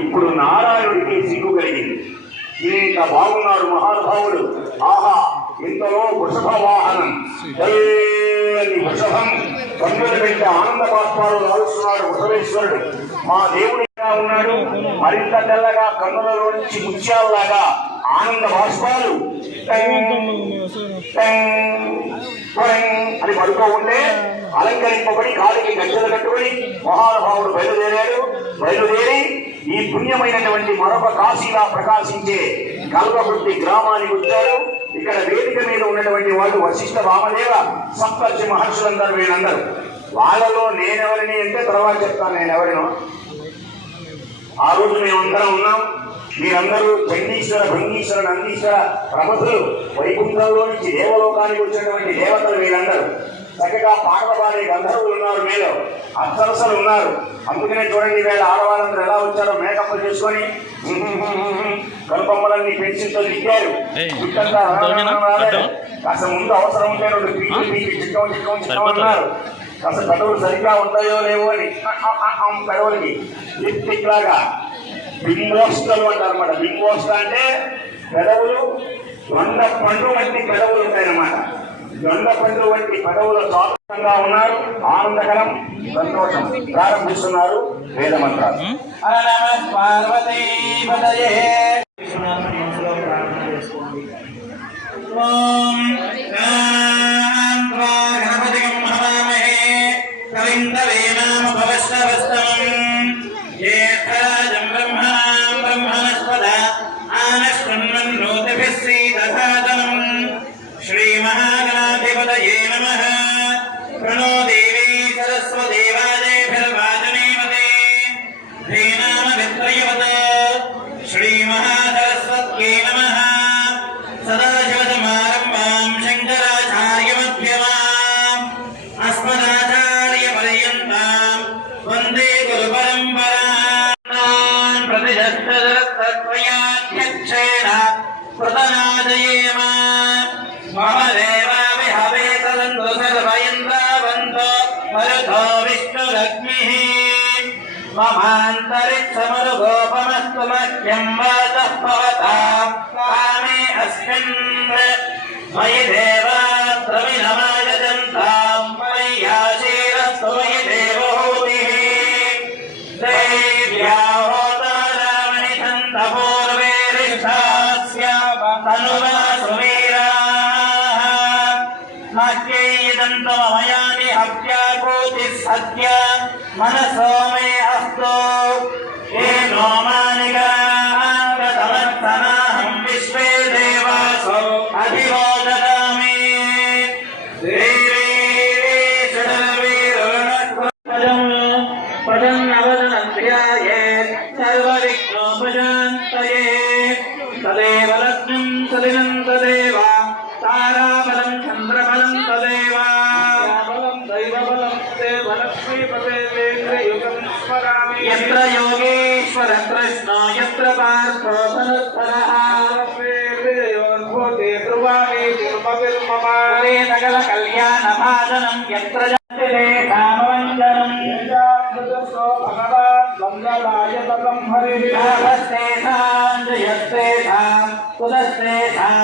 ఇప్పుడు నారాయణుడికి సిగ్గు కలిగింది. ఇంత బాగున్నాడు మహానుభావుడు. ఆహా ఇంతలో వృషభ వాహనం తెల్లని వృషభం కన్నులు పెట్టి ఆనంద బాష్పాలు నడుస్తున్నాడు వృషభేశ్వరుడు. మా దేవుడిగా ఉన్నాడు? మరింత తెల్లగా కన్నులలో నుంచి ముత్యాలలాగా ఆనంద బాష్పాలు. అని పడుతూ ఉంటే అలంకరింపబడి కాలికి గంటలు కట్టుబడి మహానుభావుడు బయలుదేరాడు. బయలుదేరి ఈ పుణ్యమైనటువంటి మరొక కాశీగా ప్రకాశించే కల్వవృత్తి గ్రామానికి వచ్చారు. ఇక్కడ వేదిక మీద ఉన్నటువంటి వాళ్ళు వశిష్ఠ వామదేవ సప్తర్షి మహర్షులందరూ వీళ్ళందరూ. వాళ్ళలో నేనెవరిని అంటే తర్వాత చెప్తాను నేను ఎవరినో ఆ రోజు మేమందరం ఉన్నాం. మీరందరూ చండీశ్వర భంగీశ్వర నందీశ్వర ప్రమథులు వైకుంఠంలో నుంచి దేవలోకానికి వచ్చినటువంటి దేవతలు వీళ్ళందరూ. చక్కగా పాటలు పాడే గంధర్వులు ఉన్నారు మీలో అప్సరసలు ఉన్నారు అందుకనే చూడండి వీళ్ళ ఆడవాళ్ళందరూ ఎలా వచ్చారో మేకప్లు చేసుకొని కనుపమ్మలన్నీ పెన్సిల్తో దిగారు? కాస్త ముందు అవసరం ఉంటే రెండు పీకి పీకి చిక్కం చిక్కం చిక్కం. అన్నారు కాస్త పెదవులు సరిగ్గా ఉంటాయో లేవో అని పెదవులకి లిప్స్టిక్ లాగా బింబోస్టలు అంటారు అనమాట బింబోస్ట అంటే పెదవులు దొండ పండు వంటి పెదవులు ఉంటాయన్నమాట దొండ పండు వంటి పెదవులు స్వాతంగా ఉన్నారు. ఆనందకరం సంతోషం ప్రారంభిస్తున్నారు వేద మంత్రాలు. ఓం अग्निः ममान्तरिक्षमनुगोपमस्तु मह्यं वातः भवतां कामे अस्मिन् मयि देवात्रमिनमायजन्तां मय्याशीरस्तु मयि देवहूतिः दैव्याहोतारामणि सन्तपूर्वेरिष्ठास्य तनुवा तंत्रमयानि हत्या कोटिः सत्या मनसो मे अस्तु। हे नो శాసనం ఎత్ర కామవందనం భగవాన్ మంగళాయ బ్రహ్మరి పునశ్చేషాం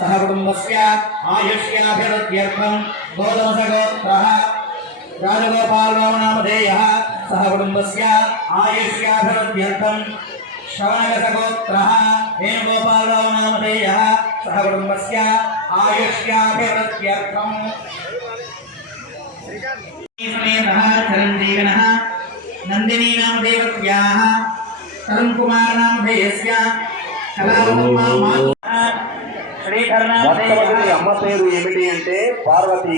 सह कुटुम्बस्य आयुष्याभिवृद्ध्यर्थम् गोदमसगोत्रः राजगोपालरामनामधेयः सह कुटुम्बस्य आयुष्याभिवृद्ध्यर्थम् श्रवणगसगोत्रः वेणुगोपालरामनामधेयः सह कुटुम्बस्य आयुष्याभिवृद्ध्यर्थम्। समेतः चिरञ्जीविनः नन्दिनीनामदेवत्याः तरुण कुमार नाम వాస్తవానికి అమ్మ పేరు ఏమిటి అంటే పార్వతి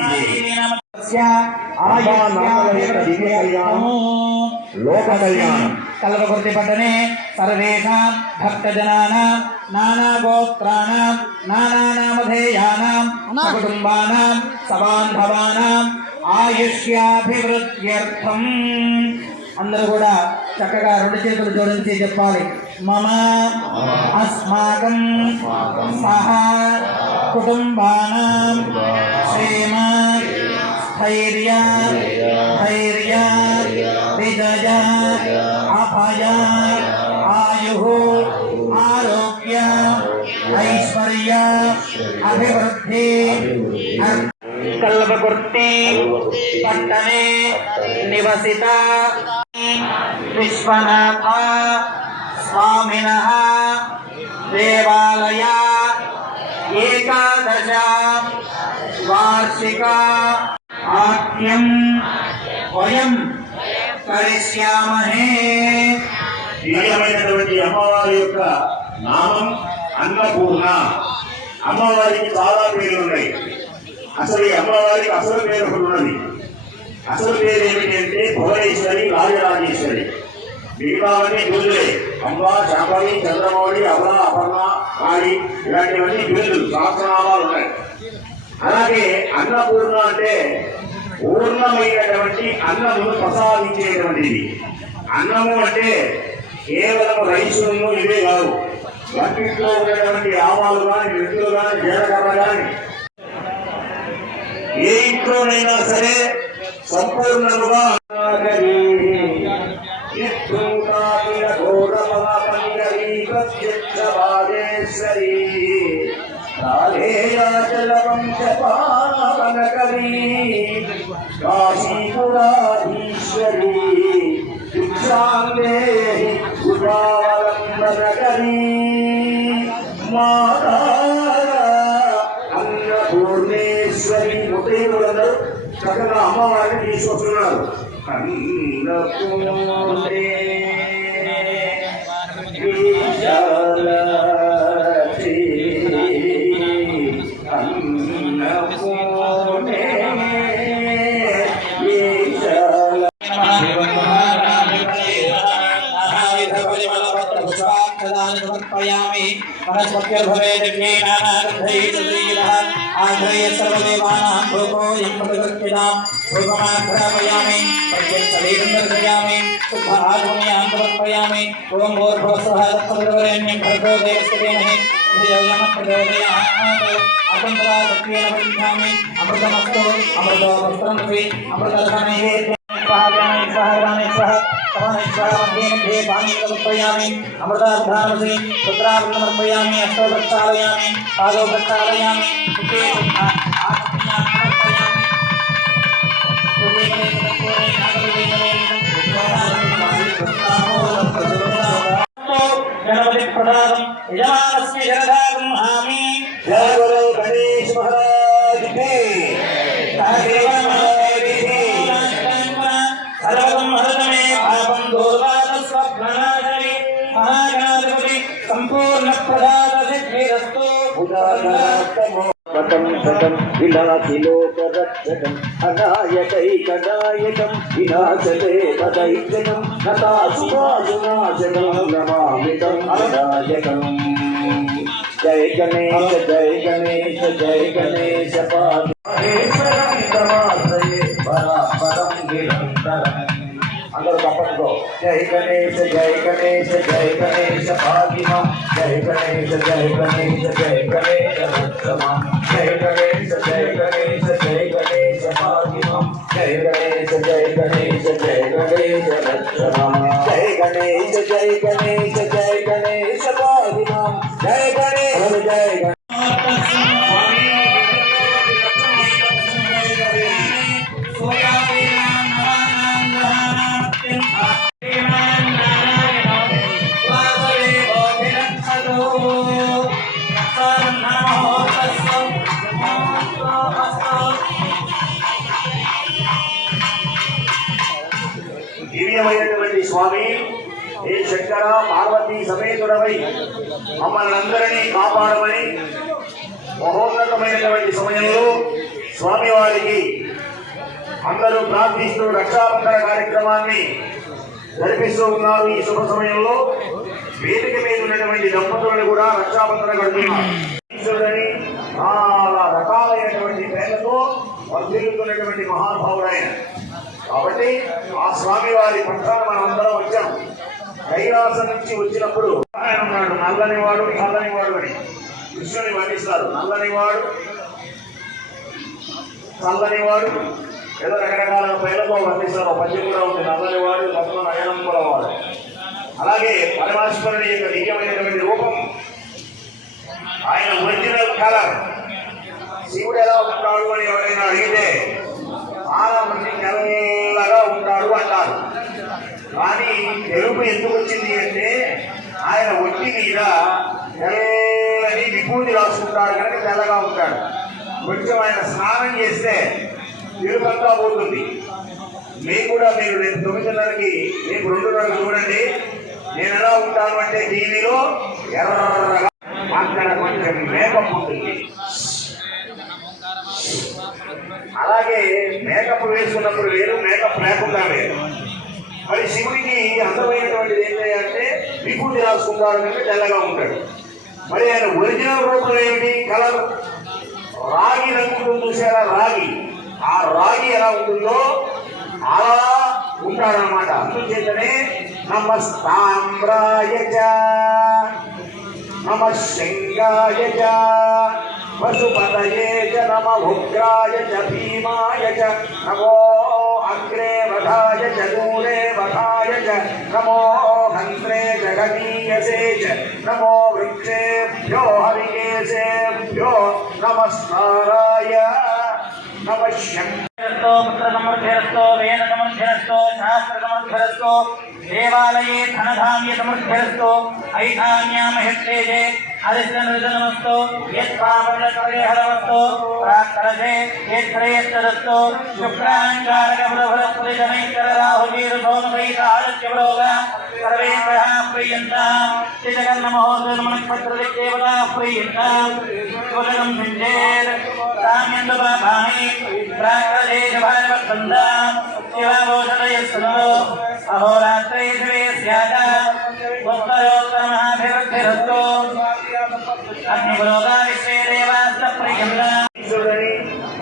కల్వకుర్తి పట్టణే సర్వేషాం భక్తజనానాం నానాగోత్రాణాం నానానామధేయానాం కుటుంబానాం సబాంధవానాం ఆయుష్యాభివృద్ధ్యర్థం. అందరూ కూడా చక్కగా రెండు చేతులు జోడించి చెప్పాలి. మమ అస్మాకం సహా కుటుంబానాం క్షేమ ధైర్య ధైర్య విజయ అభయ ఆయు ఆరోగ్య ఐశ్వర్య అభివృద్ధి కల్పకుర్తి పట్టణే నివసిత విశ్వనాథ స్వామిన దేవాలయ ఏకాదశ వార్షిక ఆఖ్యం వయం కరిష్యామహే దివ్యమైనటువంటి అమ్మవారి యొక్క నామం అన్నపూర్ణ. అమ్మవారికి చాలా పేర్లు ఉన్నాయి అసలు ఈ అమ్మవారికి అసలు పేరు ఉన్నది. అసలు పేరు ఏమిటి అంటే భువనేశ్వరి రాజరాజేశ్వరి. మిగతావన్నీ బిల్లులే అంబ శాంభవి చంద్రమౌళి అమల అపర్ణ కాళి ఇలాంటివన్నీ బిరుదులు సహస్రనామాలు ఉన్నాయి. అలాగే అన్నపూర్ణ అంటే పూర్ణమైనటువంటి అన్నమును ప్రసాదించేటువంటిది. అన్నము అంటే కేవలం రైసులను ఇవే కాదు. వంటింట్లో ఉన్నటువంటి ఆవాలు కానీ వ్యక్తులు కానీ జీలకర్ర కానీ ఏ ఇంట్లోనైనా సరే సంపూర్ణముగా ప్రత్యక్షవాదేశ్వరి కాళేయాచలవంశపావనకరీ కాశీపురాధీశ్వరి భిక్షాందేహి ఉదావలంబనకరీ మాతా ముతైదులందరూ చక్కగా అమ్మవారిని తీసుకొస్తున్నారు. అన్నపూర్ణే आश्रय सर्वदेवानां भोगो यं प्रतिगृह्यतां भोगमाघ्रापयामि प्रत्यक्षदेवं दर्शयामि शुद्धरागमयां समर्पयामि ॐ भोर्भोस्वः दत्तवरेण्यं भर्गो देवस्तेमहे अमृतमस्तु अमृतवस्त्रं अमृतधने सह तमस्वादे पानीमर्पयामि अमृताधारसे रुद्रावृतमर्पयामि अष्टौ प्रक्षालयामि पादौ प्रक्षालयामि मुखे गणपतिप्रधानं यजमानस्य जनता విలాసిలోకరక్షకం అనాయకైకనాయకం వినాశతే పదైకం నతాసునాశనాశకం నమామితం అనాయకం। జయ గణేశ జయ గణేశ జయ గణేశ పాది జై గణేశ జై గణేశ జై గణేశ భాగ్యమం జై గణేశ జై గణేశ జై గణేశ రక్షమం జై గణేశ జై గణేశ జై గణేశ భాగ్యమం జై గణేశ జై గణేశ జై గణేశ రక్షమం ప్రియమైనటువంటి స్వామి ఏ శంకర పార్వతి సమేతుడమై మమ్మల్ని అందరినీ కాపాడమని మహోన్నతమైనటువంటి సమయంలో స్వామివారికి అందరూ ప్రార్థిస్తూ రక్షాబంధన కార్యక్రమాన్ని జరిపిస్తూ ఉన్నారు ఈ శుభ సమయంలో. వేదిక మీద ఉన్నటువంటి దంపతులను కూడా రక్షాబంధన కడుతున్నారు. చాలా రకాలైనటువంటి పేర్లతో వర్ధిల్లుతున్నటువంటి మహానుభావుడు ఆయన. కాబట్టి ఆ స్వామి వారి పట్ల మనం అందరం వచ్చాం. కైలాసం నుంచి వచ్చినప్పుడు ఆయన ఉన్నాడు. నల్లని వాడు నల్లని వాడు అని. కృష్ణుని వర్ణిస్తారు. నల్లని వాడు చల్లని వాడు ఏదో రకరకాల పేర్లతో వర్ణిస్తారు. ఒక పద్యం కూడా ఉంది. నల్లని వాడు మొత్తం నయనం కూడా వాడు. అలాగే పరమాశ్వరుని యొక్క నిజమైనటువంటి రూపం. ఆయన ఒరిజినల్ కలర్. శివుడు ఎలా ఉంటాడు అని ఎవరైనా అడిగితే చాలా మంది తెల్లగా ఉంటాడు అంటారు. కానీ ఎరుపు ఎందుకు వచ్చింది అంటే ఆయన ఒట్టి మీద తెల్లని విభూతి రాసుకుంటాడు కనుక తెల్లగా ఉంటాడు. కొంచెం ఆయన స్నానం చేస్తే ఎరుపంతా పోతుంది. మీకు కూడా మీరు రేపు తొమ్మిదిన్నరకి రేపు రెండున్నరకు చూడండి. నేను ఎలా ఉంటాను అంటే టీవీలో ఎర్రగా అక్కడ కొంచెం మేకప్ ఉంటుంది. అలాగే మేకప్ వేసుకున్నప్పుడు వేరు మేకప్ లేకుండా వేరు. మరి శివుడికి అందమైనటువంటిది ఏంటంటే విభూతి రాసుకుంటాడు అంటే తెల్లగా ఉంటాడు. మరి ఆయన ఒరిజినల్ రూపం ఏమిటి? కలర్. రాగి రంగు చూసారా రాగి. ఆ రాగి ఎలా ఉంటుందో అలా ఉంటాడనమాట అందుచేతనే నమస్తామ్రాయ నమ శంగాయ వసుపదయే చ నమ ఉగ్రాయ చ భీమాయ చ నమో అగ్రే వధాయ చ దూరే వధాయ చ నమో హంత్రే జగదీయసే చ నమో వృక్షేభ్యో హరికేశేభ్యో నమస్కారాయ నమ శంకరాయ వేద సమృద్ధిరస్తో శాస్త్ర దేవాలయే ధనధాన్య సమృద్ధిరస్తో ఐధాన్యామహిత్రేజే హరిశ్రనృతనమస్తో యత్పాపలకలయహరవస్తో ప్రాక్కరజే యత్రయత్తదస్తో శుక్రాంకారకపురభరత్పురిజనైకరరాహువీరుభోమసహిత సర్వేభ్యः ప్రియంతాం శ్రీజగన్మహోదయమనఃపత్రవిద్యేవతా ప్రియంతాం శుభకరం సించేత్ సామ్యందుపాపాని ప్రాకృదేశభారవత్సందాం శివభూషణయస్సునో అహోరాత్రే శివే స్యాత ఉత్తరోత్తరమహాభివృద్ధిరస్తో అగ్నిపురోగా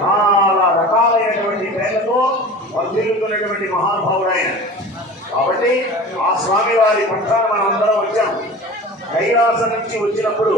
చాలా రకాలైనటువంటి పేర్లతో వర్ధిల్లుతున్నటువంటి మహానుభావుడు ఆయన కాబట్టి ఆ స్వామి వారి పక్షాన మనం వచ్చాం. కైలాసం నుంచి వచ్చినప్పుడు